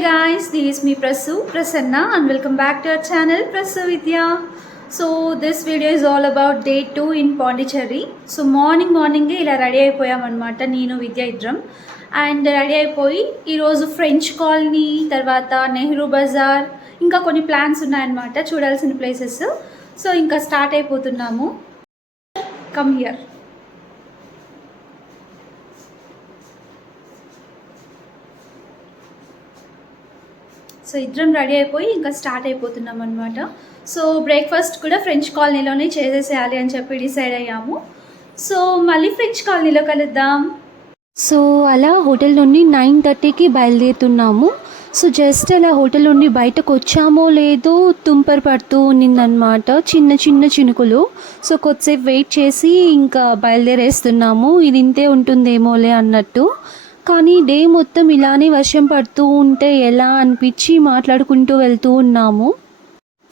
Guys, this is me Prasu Prasanna and welcome back to our channel Prasu Vidya. So this video is all about day two in Pondicherry so morning morning ఇలా ready అయిపోయామన్నమాట నేను విద్య ఇద్దరం. And ready అయిపోయి ఈరోజు French colony తర్వాత నెహ్రూ బజార్ ఇంకా కొన్ని plans ఉన్నాయన్నమాట చూడాల్సిన ప్లేసెస్ సో ఇంకా స్టార్ట్ అయిపోతున్నాము. కమ్ హియర్ సో ఇద్దరం రెడీ అయిపోయి ఇంకా స్టార్ట్ అయిపోతున్నాం అనమాట సో బ్రేక్ఫాస్ట్ కూడా ఫ్రెంచ్ కాలనీలోనే చేసేసేయాలి అని చెప్పి డిసైడ్ అయ్యాము. సో మళ్ళీ ఫ్రెంచ్ కాలనీలో కలుద్దాం. సో అలా హోటల్ నుండి నైన్ థర్టీకి బయలుదేరుతున్నాము. సో జస్ట్ అలా హోటల్ నుండి బయటకు వచ్చామో లేదో తుంపర్ పడుతూ ఉన్నిందనమాట చిన్న చిన్న చినుకులు. సో కొద్దిసేపు వెయిట్ చేసి ఇంకా బయలుదేరేస్తున్నాము. ఇది ఇంతే ఉంటుందేమోలే అన్నట్టు. కానీ డే మొత్తం ఇలానే వర్షం పడుతూ ఉంటే ఎలా అనిపించి మాట్లాడుకుంటూ వెళ్తూ ఉన్నాము?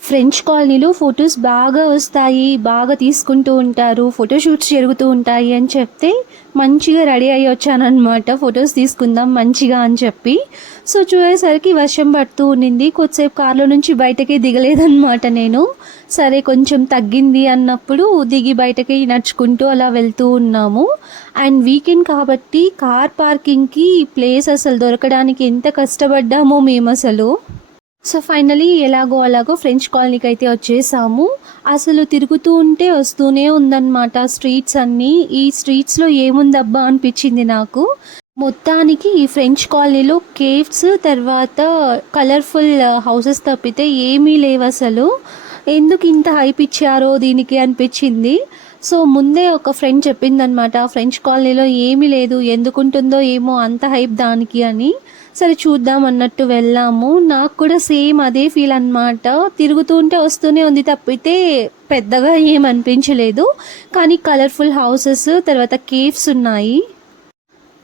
ఫ్రెంచ్ కాలనీలో ఫొటోస్ బాగా వస్తాయి బాగా తీసుకుంటూ ఉంటారు ఫోటోషూట్స్ జరుగుతూ ఉంటాయి అని చెప్తే మంచిగా రెడీ అయ్యి వచ్చానమాట ఫొటోస్ తీసుకుందాం మంచిగా అని చెప్పి. సో చూసేసరికి వర్షం పడుతూ ఉండింది. కొద్దిసేపు కార్లో నుంచి బయటకి దిగలేదన్నమాట నేను. సరే కొంచెం తగ్గింది అన్నప్పుడు దిగి బయటకి నడుచుకుంటూ అలా వెళ్తూ ఉన్నాము. అండ్ వీకెండ్ కాబట్టి కార్ పార్కింగ్కి ప్లేస్ అసలు దొరకడానికి ఎంత కష్టపడ్డామో మేము అసలు. సో ఫైనలీ ఎలాగో అలాగో ఫ్రెంచ్ కాలనీకి అయితే వచ్చేసాము. అసలు తిరుగుతూ ఉంటే వస్తూనే ఉందన్నమాట స్ట్రీట్స్ అన్నీ. ఈ స్ట్రీట్స్లో ఏముందబ్బా అనిపించింది నాకు? మొత్తానికి ఈ ఫ్రెంచ్ కాలనీలో కేవ్స్ తర్వాత కలర్ఫుల్ హౌసెస్ తప్పితే ఏమీ లేవు అసలు. ఎందుకు ఇంత హైప్ ఇచ్చారో దీనికి అనిపించింది. సో ముందే ఒక ఫ్రెండ్ చెప్పిందనమాట ఫ్రెంచ్ కాలనీలో ఏమీ లేదు ఎందుకుంటుందో ఏమో అంత హైప్ దానికి అని. సరే చూద్దాం అన్నట్టు వెళ్ళాము. నాకు కూడా సేమ్ అదే ఫీల్ అనమాట తిరుగుతుంటే వస్తూనే ఉంది తప్పితే పెద్దగా ఏం అనిపించలేదు. కానీ కలర్ఫుల్ హౌసెస్ తర్వాత కేవ్స్ ఉన్నాయి.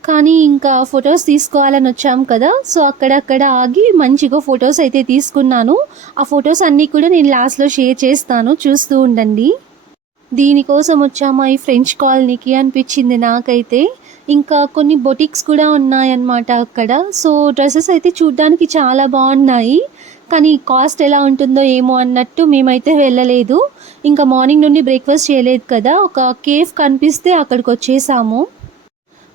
కానీ ఇంకా ఫొటోస్ తీసుకోవాలని వచ్చాం కదా. సో అక్కడక్కడ ఆగి మంచిగా ఫొటోస్ అయితే తీసుకున్నాను. ఆ ఫొటోస్ అన్నీ కూడా నేను లాస్ట్లో షేర్ చేస్తాను. చూస్తూ ఉండండి. దీనికోసం వచ్చామా ఈ ఫ్రెంచ్ కాలనీకి అనిపించింది నాకైతే. ఇంకా కొన్ని బొటిక్స్ కూడా ఉన్నాయన్నమాట అక్కడ. సో డ్రెస్సెస్ అయితే చూడ్డానికి చాలా బాగున్నాయి. కానీ కాస్ట్ ఎలా ఉంటుందో ఏమో అన్నట్టు మేమైతే వెళ్ళలేదు. ఇంకా మార్నింగ్ నుండి బ్రేక్ఫాస్ట్ చేయలేదు కదా. ఒక కేఫ్ కనిపిస్తే అక్కడికి వచ్చేసాము.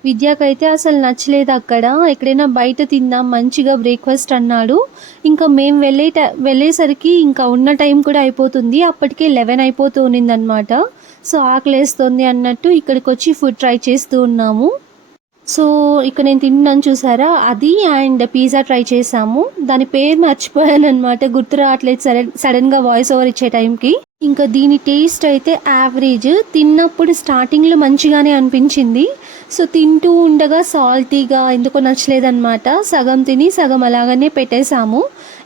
విద్యాకైతే అసలు నచ్చలేదు అక్కడ. ఎక్కడైనా బయట తిందాం మంచిగా బ్రేక్ఫాస్ట్ అన్నాడు. ఇంకా మేము వెళ్ళే వెళ్ళేసరికి ఇంకా ఉన్న టైం కూడా అయిపోతుంది. అప్పటికే లెవెన్ అయిపోతూ ఉన్నిందనమాట సో ఆకలేస్తుంది అన్నట్టు ఇక్కడికి వచ్చి ఫుడ్ ట్రై చేస్తూ ఉన్నాము. సో ఇక్కడ నేను తిన్నాను చూసారా? అది అండ్ పిజ్జా ట్రై చేసాము. దాని పేరు మర్చిపోయాను అనమాట గుర్తు రావట్లేదు సడన్ సడన్గా వాయిస్ ఓవర్ ఇచ్చే టైంకి. ఇంకా దీని టేస్ట్ అయితే యావరేజ్ తిన్నప్పుడు స్టార్టింగ్లో మంచిగానే అనిపించింది. సో తింటూ ఉండగా సాల్టీగా ఎందుకో నచ్చలేదన్నమాట. సగం తిని సగం అలాగనే పెట్టేశాము.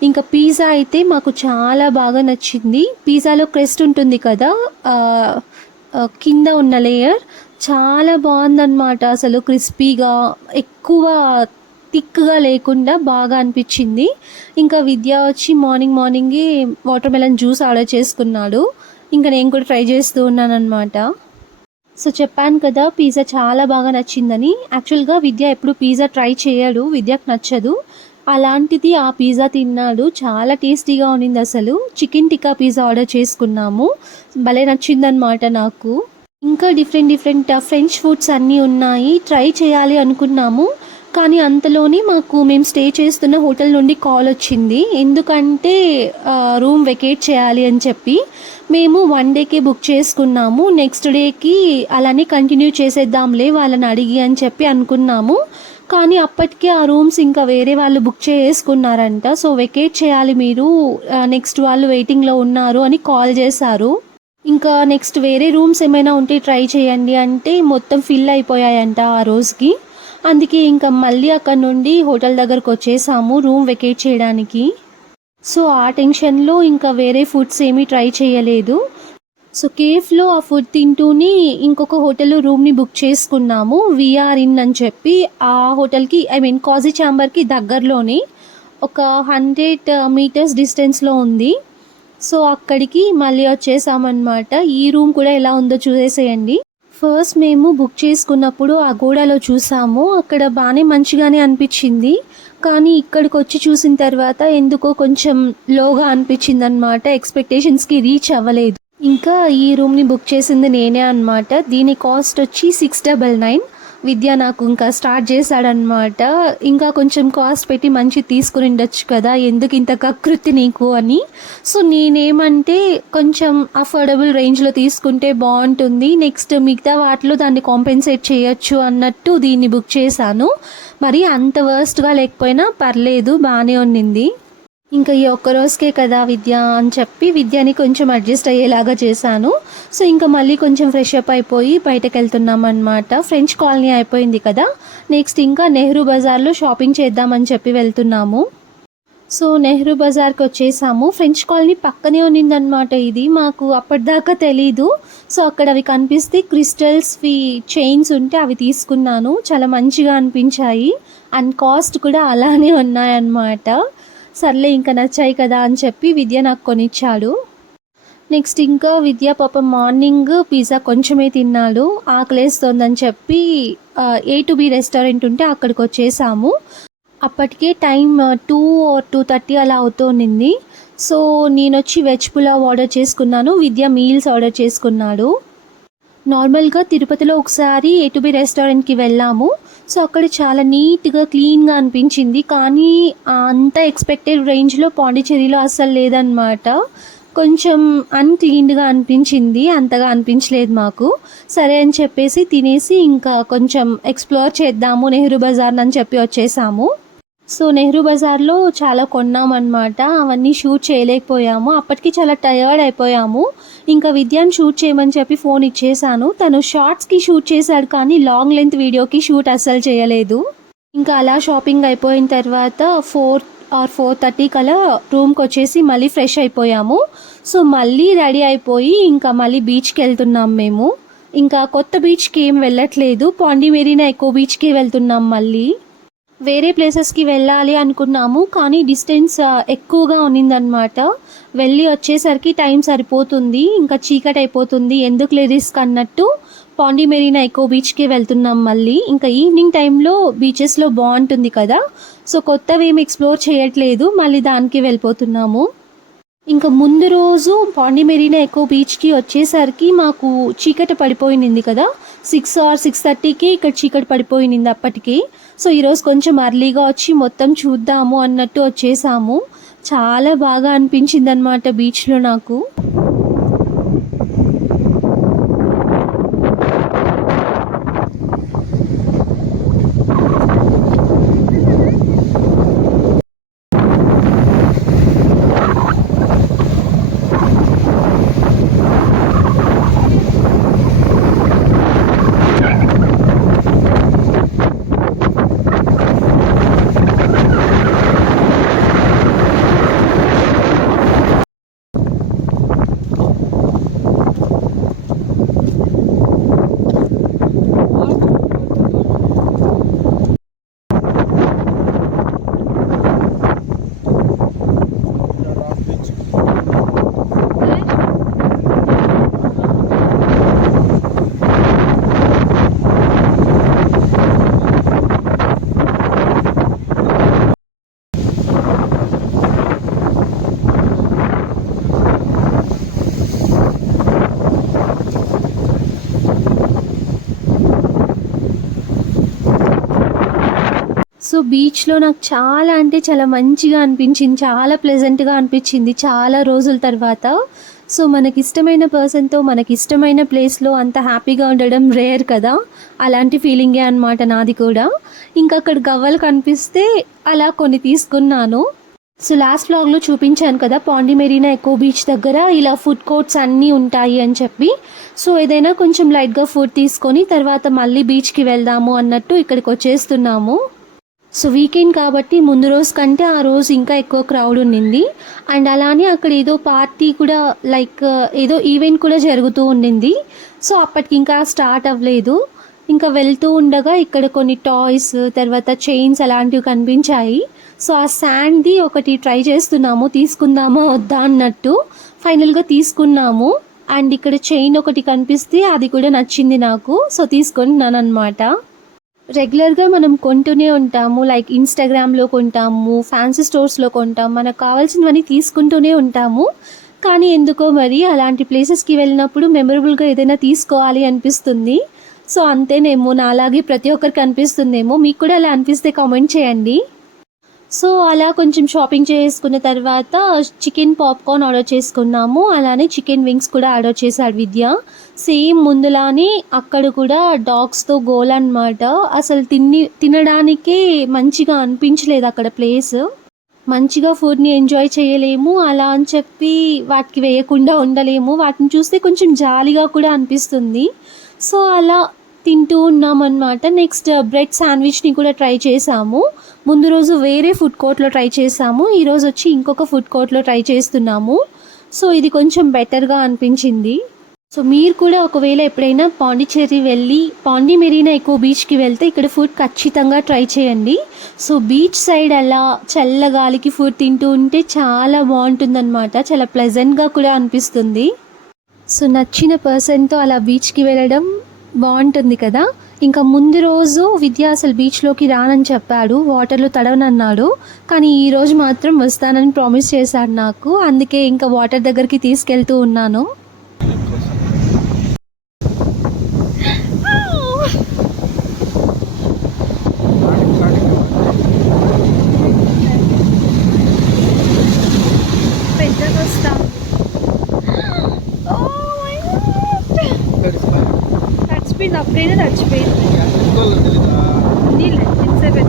ఇంకా పిజ్జా అయితే మాకు చాలా బాగా నచ్చింది. పిజ్జాలో క్రెస్ట్ ఉంటుంది కదా కింద ఉన్న లేయర్ చాలా బాగుందన్నమాట. అసలు క్రిస్పీగా ఎక్కువ థిక్గా లేకుండా బాగా అనిపించింది. ఇంకా విద్య వచ్చి మార్నింగ్ మార్నింగే వాటర్ మెలన్ జ్యూస్ ఆర్డర్ చేసుకున్నాడు. ఇంకా నేను కూడా ట్రై చేస్తూ ఉన్నాను సో చెప్పాను కదా పిజ్జా చాలా బాగా నచ్చిందని. యాక్చువల్గా విద్య ఎప్పుడు పిజ్జా ట్రై చేయడు. విద్యకు నచ్చదు. అలాంటిది ఆ పిజ్జా తిన్నాడు. చాలా టేస్టీగా ఉన్నింది అసలు. చికెన్ టిక్కా పిజ్జా ఆర్డర్ చేసుకున్నాము. భలే నచ్చిందనమాట నాకు. ఇంకా డిఫరెంట్ డిఫరెంట్ ఫ్రెంచ్ ఫుడ్స్ అన్నీ ఉన్నాయి. ట్రై చేయాలి అనుకున్నాము. కానీ అంతలోనే మాకు మేము స్టే చేస్తున్న హోటల్ నుండి కాల్ వచ్చింది. ఎందుకంటే రూమ్ వెకేట్ చేయాలి అని చెప్పి. మేము వన్ డేకే బుక్ చేసుకున్నాము. నెక్స్ట్ డేకి అలానే కంటిన్యూ చేసేద్దాంలే వాళ్ళని అడిగి అని చెప్పి అనుకున్నాము. కానీ అప్పటికే ఆ రూమ్స్ ఇంకా వేరే వాళ్ళు బుక్ చేసుకున్నారంట. సో వెకేట్ చేయాలి మీరు. నెక్స్ట్ వాళ్ళు వెయిటింగ్లో ఉన్నారు అని కాల్ చేశారు. ఇంకా నెక్స్ట్ వేరే రూమ్స్ ఏమైనా ఉంటే ట్రై చేయండి అంటే మొత్తం ఫిల్ అయిపోయాయంట ఆ రోజుకి. అందుకే ఇంకా మళ్ళీ అక్కడ నుండి హోటల్ దగ్గరకు వచ్చేసాము రూమ్ వెకేట్ చేయడానికి. సో ఆ టెన్షన్లో ఇంకా వేరే ఫుడ్స్ ఏమీ ట్రై చేయలేదు. సో కేఫ్లో ఆ ఫుడ్ తింటూనే ఇంకొక హోటల్లో రూమ్ని బుక్ చేసుకున్నాము. విఆర్ ఇన్ అని చెప్పి ఆ హోటల్కి ఐ మీన్ కాజీ ఛాంబర్కి దగ్గరలోనే ఒక హండ్రెడ్ మీటర్స్ డిస్టెన్స్లో ఉంది. సో అక్కడికి మళ్ళీ వచ్చేసామన్నమాట. ఈ రూమ్ కూడా ఎలా ఉందో చూసేసేయండి. ఫస్ట్ మేము బుక్ చేసుకున్నప్పుడు ఆ గోడలో చూసాము. అక్కడ బాగానే మంచిగానే అనిపించింది. కానీ ఇక్కడికి వచ్చి చూసిన తర్వాత ఎందుకో కొంచెం లోగా అనిపించింది అనమాట ఎక్స్పెక్టేషన్స్కి రీచ్ అవ్వలేదు. ఇంకా ఈ రూమ్ని బుక్ చేసింది నేనే అనమాట దీని కాస్ట్ వచ్చి సిక్స్ డబల్ నైన్ విద్య నాకు ఇంకా స్టార్ట్ చేశాడనమాట ఇంకా కొంచెం కాస్ట్ పెట్టి మంచి తీసుకుని ఉండొచ్చు కదా ఎందుకు ఇంత కకృతి నీకు అని. సో నేనేమంటే కొంచెం అఫోర్డబుల్ రేంజ్లో తీసుకుంటే బాగుంటుంది. నెక్స్ట్ మిగతా వాటిలో దాన్ని కాంపెన్సేట్ చేయొచ్చు అన్నట్టు దీన్ని బుక్ చేశాను. మరి అంత వర్స్ట్గా లేకపోయినా పర్లేదు బాగానే ఉండింది ఇంకా ఈ ఒక్క రోజుకే కదా విద్య అని చెప్పి విద్యని కొంచెం అడ్జస్ట్ అయ్యేలాగా చేశాను. సో ఇంకా మళ్ళీ కొంచెం ఫ్రెష్ అప్ అయిపోయి బయటకు వెళ్తున్నాం అనమాట ఫ్రెంచ్ కాలనీ అయిపోయింది కదా. నెక్స్ట్ ఇంకా నెహ్రూ బజార్లో షాపింగ్ చేద్దామని చెప్పి వెళ్తున్నాము. సో నెహ్రూ బజార్కి వచ్చేసాము. ఫ్రెంచ్ కాలనీ పక్కనే ఉన్నిందనమాట ఇది. మాకు అప్పటిదాకా తెలీదు. సో అక్కడ అవి కనిపిస్తే క్రిస్టల్స్వి చైన్స్ ఉంటే అవి తీసుకున్నాను. చాలా మంచిగా అనిపించాయి. అండ్ కాస్ట్ కూడా అలానే ఉన్నాయన్నమాట. సర్లే ఇంకా నచ్చాయి కదా అని చెప్పి విద్య నాకు కొనిచ్చాడు. నెక్స్ట్ ఇంకా విద్య పాప మార్నింగ్ పిజ్జా కొంచెమే తిన్నాడు. ఆకలేస్తోందని చెప్పి ఏ టు బి రెస్టారెంట్ ఉంటే అక్కడికి వచ్చేసాము. అప్పటికే time two or two thirty అలా అవుతోంది. సో నేను వచ్చి వెజ్ పులావ్ ఆర్డర్ చేసుకున్నాను. విద్య మీల్స్ ఆర్డర్ చేసుకున్నాడు. నార్మల్గా తిరుపతిలో ఒకసారి ఏ టు బి రెస్టారెంట్కి వెళ్ళాము. సో అక్కడ చాలా నీట్గా క్లీన్గా అనిపించింది. కానీ అంత ఎక్స్పెక్టెడ్ రేంజ్లో పాండిచేరిలో అస్సలు లేదనమాట కొంచెం అన్క్లీన్డ్గా అనిపించింది. అంతగా అనిపించలేదు మాకు. సరే అని చెప్పేసి తినేసి ఇంకా కొంచెం ఎక్స్ప్లోర్ చేద్దాము నెహ్రూ బజార్ అని చెప్పి వచ్చేసాము. సో నెహ్రూ బజార్లో చాలా కొన్నామన్నమాట. అవన్నీ షూట్ చేయలేకపోయాము. అప్పటికి చాలా టయర్డ్ అయిపోయాము. ఇంకా విద్యాన్ని షూట్ చేయమని చెప్పి ఫోన్ ఇచ్చేసాను తను షార్ట్స్కి షూట్ చేశాడు కానీ లాంగ్ లెంత్ వీడియోకి షూట్ అస్సలు చేయలేదు. ఇంకా అలా షాపింగ్ అయిపోయిన తర్వాత ఫోర్ ఆర్ ఫోర్ థర్టీ కలా రూమ్కి వచ్చేసి మళ్ళీ ఫ్రెష్ అయిపోయాము. సో మళ్ళీ రెడీ అయిపోయి ఇంకా మళ్ళీ బీచ్కి వెళ్తున్నాం మేము. ఇంకా కొత్త బీచ్కి ఏం వెళ్ళట్లేదు. పాండిమెరినా ఎక్కువ బీచ్కి వెళ్తున్నాం మళ్ళీ. వేరే ప్లేసెస్కి వెళ్ళాలి అనుకున్నాము కానీ డిస్టెన్స్ ఎక్కువగా ఉన్నిందనమాట వెళ్ళి వచ్చేసరికి టైం సరిపోతుంది ఇంకా చీకటి అయిపోతుంది ఎందుకు రిస్క్ అన్నట్టు పాండిమెరీనా ఎకో బీచ్కి వెళ్తున్నాం మళ్ళీ. ఇంకా ఈవినింగ్ టైంలో బీచెస్లో బాగుంటుంది కదా. సో కొత్తవి ఏమి ఎక్స్ప్లోర్ చేయట్లేదు మళ్ళీ దానికి వెళ్ళిపోతున్నాము. ఇంకా ముందు రోజు పాండిమెరీనా ఎక్కువ ఎకో బీచ్కి వచ్చేసరికి మాకు చీకటి పడిపోయింది కదా. సిక్స్ ఆర్ సిక్స్ థర్టీకి ఇక్కడ చీకటి పడిపోయింది అప్పటికి. సో ఈరోజు కొంచెం అర్లీగా వచ్చి మొత్తం చూద్దాము అన్నట్టు వచ్చేసాము. చాలా బాగా అనిపించింది అనమాట బీచ్లో నాకు. సో బీచ్లో నాకు చాలా అంటే చాలా మంచిగా అనిపించింది చాలా ప్లెజెంట్గా అనిపించింది చాలా రోజుల తర్వాత. సో మనకి ఇష్టమైన పర్సన్తో మనకి ఇష్టమైన ప్లేస్లో అంత హ్యాపీగా ఉండడం రేర్ కదా. అలాంటి ఫీలింగే అనమాట నాది కూడా. ఇంకా అక్కడ గవ్వలు కనిపిస్తే అలా కొన్ని తీసుకున్నాను. సో లాస్ట్ వ్లాగ్లో చూపించాను కదా పాండిమెరీనా ఎక్కువ ఎకో బీచ్ దగ్గర ఇలా ఫుడ్ కోర్ట్స్ అన్నీ ఉంటాయి అని చెప్పి. సో ఏదైనా కొంచెం లైట్గా ఫుడ్ తీసుకొని తర్వాత మళ్ళీ బీచ్కి వెళ్దాము అన్నట్టు ఇక్కడికి వచ్చేస్తున్నాము. సో వీకెండ్ కాబట్టి ముందు రోజు కంటే ఆ రోజు ఇంకా ఎక్కువ క్రౌడ్ ఉండింది. అండ్ అలానే అక్కడ ఏదో పార్టీ కూడా లైక్ ఏదో ఈవెంట్ కూడా జరుగుతూ ఉండింది. సో అప్పటికి ఇంకా స్టార్ట్ అవ్వలేదు. ఇంకా వెళ్తూ ఉండగా ఇక్కడ కొన్ని టాయ్స్ తర్వాత చైన్స్ అలాంటివి కనిపించాయి. సో ఆ శాండ్ది ఒకటి ట్రై చేస్తున్నాము తీసుకుందామా వద్దా అన్నట్టు ఫైనల్గా తీసుకున్నాము. అండ్ ఇక్కడ చైన్ ఒకటి కనిపిస్తే అది కూడా నచ్చింది నాకు. సో తీసుకున్నాను అనమాట రెగ్యులర్గా మనం కొంటూనే ఉంటాము. లైక్ ఇన్స్టాగ్రామ్లో కొంటాము ఫ్యాన్సీ స్టోర్స్లో కొంటాం మనకు కావాల్సినవన్నీ తీసుకుంటూనే ఉంటాము. కానీ ఎందుకో మరి అలాంటి ప్లేసెస్కి వెళ్ళినప్పుడు మెమరబుల్గా ఏదైనా తీసుకోవాలి అనిపిస్తుంది. సో అంతేనేమో. నాలాగే ప్రతి ఒక్కరికి అనిపిస్తుందేమో. మీకు కూడా అలా అనిపిస్తే కామెంట్ చేయండి. సో అలా కొంచెం షాపింగ్ చేసుకున్న తర్వాత చికెన్ పాప్కార్న్ ఆర్డర్ చేసుకున్నాము. అలానే చికెన్ వింగ్స్ కూడా ఆర్డర్ చేశాడు విద్య. సేమ్ ముందులానే అక్కడ కూడా డాగ్స్తో గోల్ అనమాట అసలు తిని తినడానికే మంచిగా అనిపించలేదు అక్కడ ప్లేస్. మంచిగా ఫుడ్ని ఎంజాయ్ చేయలేము అలా అని చెప్పి వాటికి వేయకుండా ఉండలేము. వాటిని చూస్తే కొంచెం జాలిగా కూడా అనిపిస్తుంది. సో అలా తింటూ ఉన్నాం అనమాట నెక్స్ట్ బ్రెడ్ శాండ్విచ్ని కూడా ట్రై చేసాము. ముందు రోజు వేరే ఫుడ్ కోర్ట్లో ట్రై చేసాము. ఈరోజు వచ్చి ఇంకొక ఫుడ్ కోర్ట్లో ట్రై చేస్తున్నాము. సో ఇది కొంచెం బెటర్గా అనిపించింది. సో మీరు కూడా ఒకవేళ ఎప్పుడైనా పాండిచ్చేరి వెళ్ళి పాండి మెరీనా ఎక్కువ బీచ్కి వెళ్తే ఇక్కడ ఫుడ్ ఖచ్చితంగా ట్రై చేయండి. సో బీచ్ సైడ్ అలా చల్లగాలికి ఫుడ్ తింటూ ఉంటే చాలా బాగుంటుందన్నమాట. చాలా ప్లెజెంట్గా కూడా అనిపిస్తుంది. సో నచ్చిన పర్సన్తో అలా బీచ్కి వెళ్ళడం బాగుంటుంది కదా. ఇంకా ముందు రోజు విద్య అసలు బీచ్లోకి రానని చెప్పాడు. వాటర్లో తడవనన్నాడు. కానీ ఈ రోజు మాత్రం వస్తానని ప్రామిస్ చేశాడు నాకు. అందుకే ఇంకా వాటర్ దగ్గరికి తీసుకెళ్తూ ఉన్నాను. తడిచిపోయింది అప్పుడైనా తడిచిపోయింది నీళ్ళు ఎంతసేపు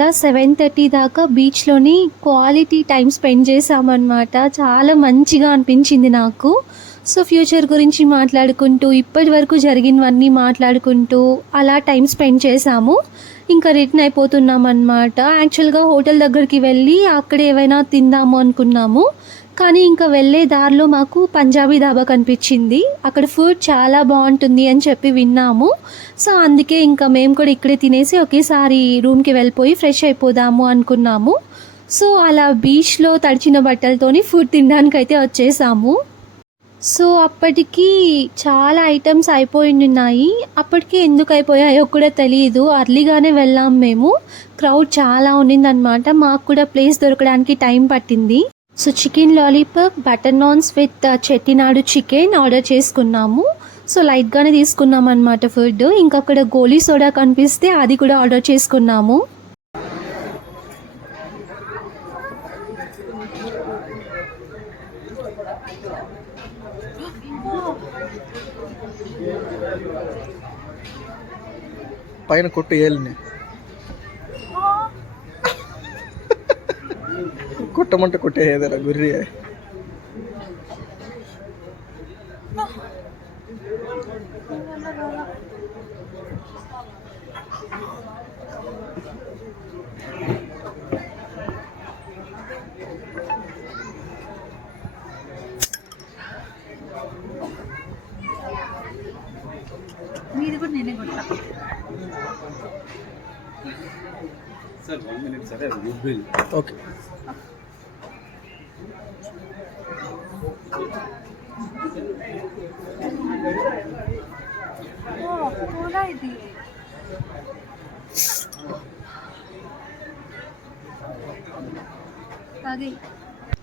అలా సెవెన్ థర్టీ దాకా బీచ్లోని క్వాలిటీ టైం స్పెండ్ చేసామన్నమాట చాలా మంచిగా అనిపించింది నాకు. సో ఫ్యూచర్ గురించి మాట్లాడుకుంటూ ఇప్పటి వరకు జరిగినవన్నీ మాట్లాడుకుంటూ అలా టైం స్పెండ్ చేసాము ఇంకా రిటర్న్ అయిపోతున్నాం అనమాట యాక్చువల్గా హోటల్ దగ్గరికి వెళ్ళి అక్కడ ఏవైనా తిందాము అనుకున్నాము. కానీ ఇంకా వెళ్ళే దారిలో మాకు పంజాబీ ధాబా కనిపించింది. అక్కడ ఫుడ్ చాలా బాగుంటుంది అని చెప్పి విన్నాము. సో అందుకే ఇంకా మేము కూడా ఇక్కడే తినేసి ఒకేసారి రూమ్కి వెళ్ళిపోయి ఫ్రెష్ అయిపోదాము అనుకున్నాము. సో అలా బీచ్లో తడిచిన బట్టలతోని ఫుడ్ తినడానికి అయితే వచ్చేసాము. సో అప్పటికి చాలా ఐటమ్స్ అయిపోయి ఉన్నాయి అప్పటికి ఎందుకు అయిపోయాయో కూడా తెలియదు అర్లీగానే వెళ్ళాం మేము. క్రౌడ్ చాలా ఉన్నిందనమాట మాకు కూడా ప్లేస్ దొరకడానికి టైం పట్టింది. So chicken lollipop butter naans with uh, Chettinad chicken order చేసుకున్నాము. సో లైట్గానే తీసుకున్నాం అనమాట ఫుడ్. ఇంకా అక్కడ గోలీ సోడా కనిపిస్తే అది కూడా ఆర్డర్ చేసుకున్నాము. పైన కొట్టు ఏళ్ళని కొట్టమంటే కొట్టే ఏదైనా గుర్రి మీది కూడా నేనే కొట్టా సార్ వన్ మినిట్ సరే గుడ్ బిల్ ఓకే కూడా ఇది అది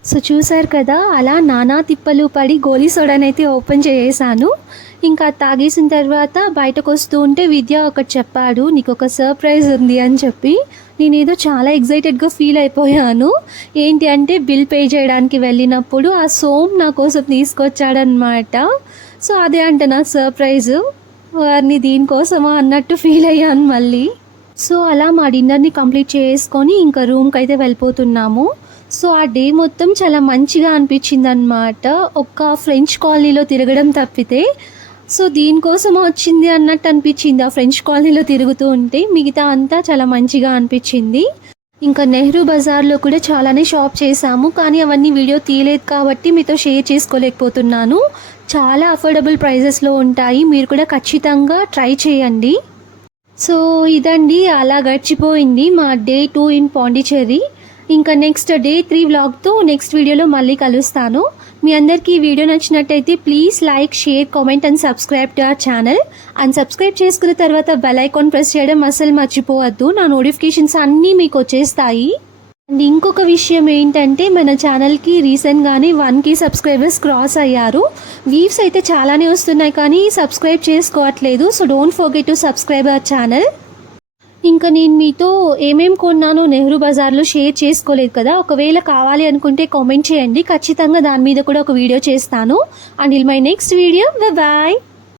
సో చూసారు కదా అలా నానా తిప్పలు పడి గోలీ సోడానైతే ఓపెన్ చేసాను ఇంకా తాగేసిన తర్వాత బయటకు వస్తూ ఉంటే విద్య ఒకటి చెప్పాడు నీకు ఒక సర్ప్రైజ్ ఉంది అని చెప్పి. నేనేదో చాలా ఎగ్జైటెడ్గా ఫీల్ అయిపోయాను. ఏంటి అంటే బిల్ పే చేయడానికి వెళ్ళినప్పుడు ఆ సోమ్ నా కోసం తీసుకొచ్చాడనమాట సో అదే అంట నా సర్ప్రైజ్ వారిని దీనికోసమా అన్నట్టు ఫీల్ అయ్యాను మళ్ళీ. సో అలా మా డిన్నర్ని కంప్లీట్ చేసుకొని ఇంకా రూమ్కి అయితే వెళ్ళిపోతున్నాము. సో ఆ డే మొత్తం చాలా మంచిగా అనిపించింది అనమాట ఒక ఫ్రెంచ్ కాలనీలో తిరగడం తప్పితే సో దీనికోసం వచ్చింది అన్నట్టు అనిపించింది. ఆ ఫ్రెంచ్ కాలనీలో తిరుగుతూ ఉంటే మిగతా అంతా చాలా మంచిగా అనిపించింది. ఇంకా నెహ్రూ బజార్లో కూడా చాలానే షాప్ చేశాము. కానీ అవన్నీ వీడియో తీయలేదు కాబట్టి మీతో షేర్ చేసుకోలేకపోతున్నాను. చాలా అఫోర్డబుల్ ప్రైజెస్లో ఉంటాయి. మీరు కూడా ఖచ్చితంగా ట్రై చేయండి. సో ఇదండి. అలా గడిచిపోయింది మా డే టూ ఇన్ పాండిచేరి ఇంకా నెక్స్ట్ డే త్రీ వ్లాగ్తో నెక్స్ట్ వీడియోలో మళ్ళీ కలుస్తాను. మీ అందరికీ ఈ వీడియో నచ్చినట్టయితే please like share comment and subscribe to our channel. And subscribe చేసుకున్న తర్వాత బెల్ ఐకాన్ ప్రెస్ చేయడం అసలు మర్చిపోవద్దు. నా నోటిఫికేషన్స్ అన్నీ మీకు వచ్చేస్తాయి. అండ్ ఇంకొక విషయం ఏంటంటే మన ఛానల్కి రీసెంట్గానే వన్కి సబ్స్క్రైబర్స్ క్రాస్ అయ్యారు. వీవ్స్ అయితే చాలానే వస్తున్నాయి కానీ సబ్స్క్రైబ్ చేసుకోవట్లేదు. So don't forget to subscribe our channel. ఇంకా నేను మీతో ఏమేం కొన్నానో నెహ్రూ బజార్లో షేర్ చేసుకోలేదు కదా. ఒకవేళ కావాలి అనుకుంటే కామెంట్ చేయండి. ఖచ్చితంగా దాని మీద కూడా ఒక వీడియో చేస్తాను. And I'll my next video. Bye